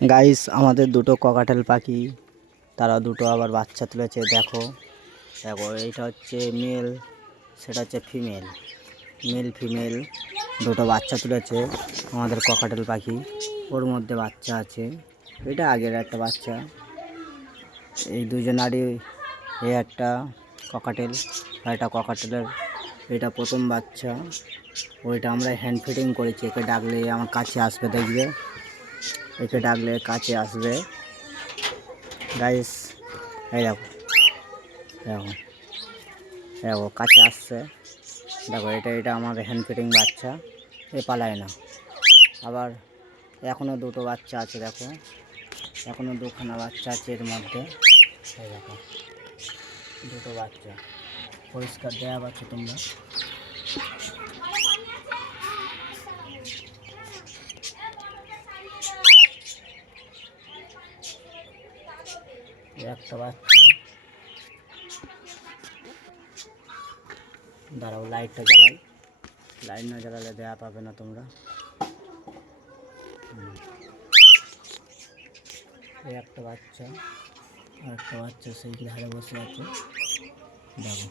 Guys আমাদের দুটো cockatiel পাখি, তারা দুটো আবার বাচ্চা তুলেছে। দেখো দেখো, এইটা হচ্ছে মেল, সেটা হচ্ছে ফিমেল। মেল ফিমেল দুটো বাচ্চা তুলেছে আমাদের ককাটেল পাখি। ওর মধ্যে বাচ্চা আছে, এটা আগের একটা বাচ্চা। এই দুজনারই, এই একটা ককাটেল আর একটা ককাটেলের এটা প্রথম বাচ্চা। ওইটা আমরা হ্যান্ড ফিডিং করেছি। একে ডাকলে আমার কাছে আসবে, দেখবে একে ডাকলে কাছে আসবে। গাইস এই দেখো দেখো দেখো কাছে আসছে। দেখো এটা আমার হ্যান্ড ফিডিং বাচ্চা, এ পালায় না। আবার এখনও দুটো বাচ্চা আছে, দেখো এখনও দুখানা বাচ্চা আছে এর মধ্যে। এই দেখো দুটো বাচ্চা, পরিষ্কার দেওয়া পাচ্ছ তোমরা। একটা বাচ্চা, দাঁড়াও লাইটটা জ্বালাই, লাইট না জ্বালালে দেয়া পাবে না তোমরা। এই একটা বাচ্চা আর একটা বাচ্চা সেই ধারে বসে আছে। দেখো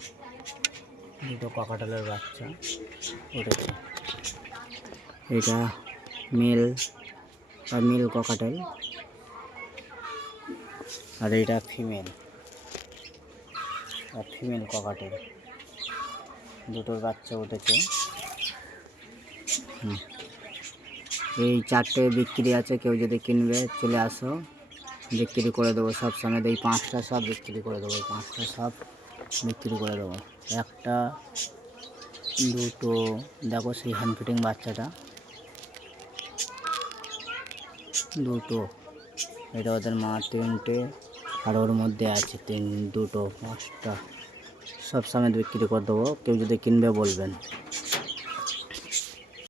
দুটো ককাটেলের বাচ্চা উঠেছে। এটা মেল বা মেল ককাটেল, আর এটা ফিমেল আর ফিমেল ককাটেল। দুটোর বাচ্চা উঠেছে। এই চারটে বিক্রি আছে, কেউ যদি কিনবে চলে আসো, বিক্রি করে দেবো সব সময়। এই পাঁচটা সব বিক্রি করে দেবো, পাঁচটা সব বিক্রি করে দেবো। একটা দুটো, দেখো সেই হ্যান্ড ফিটিং বাচ্চাটা দুটো, এটা ওদের মা তিনটে, আর ওর মধ্যে আছে দুটো, পাঁচটা সব সময় বিক্রি করে দেবো। কেউ যদি কিনবে বলবেন।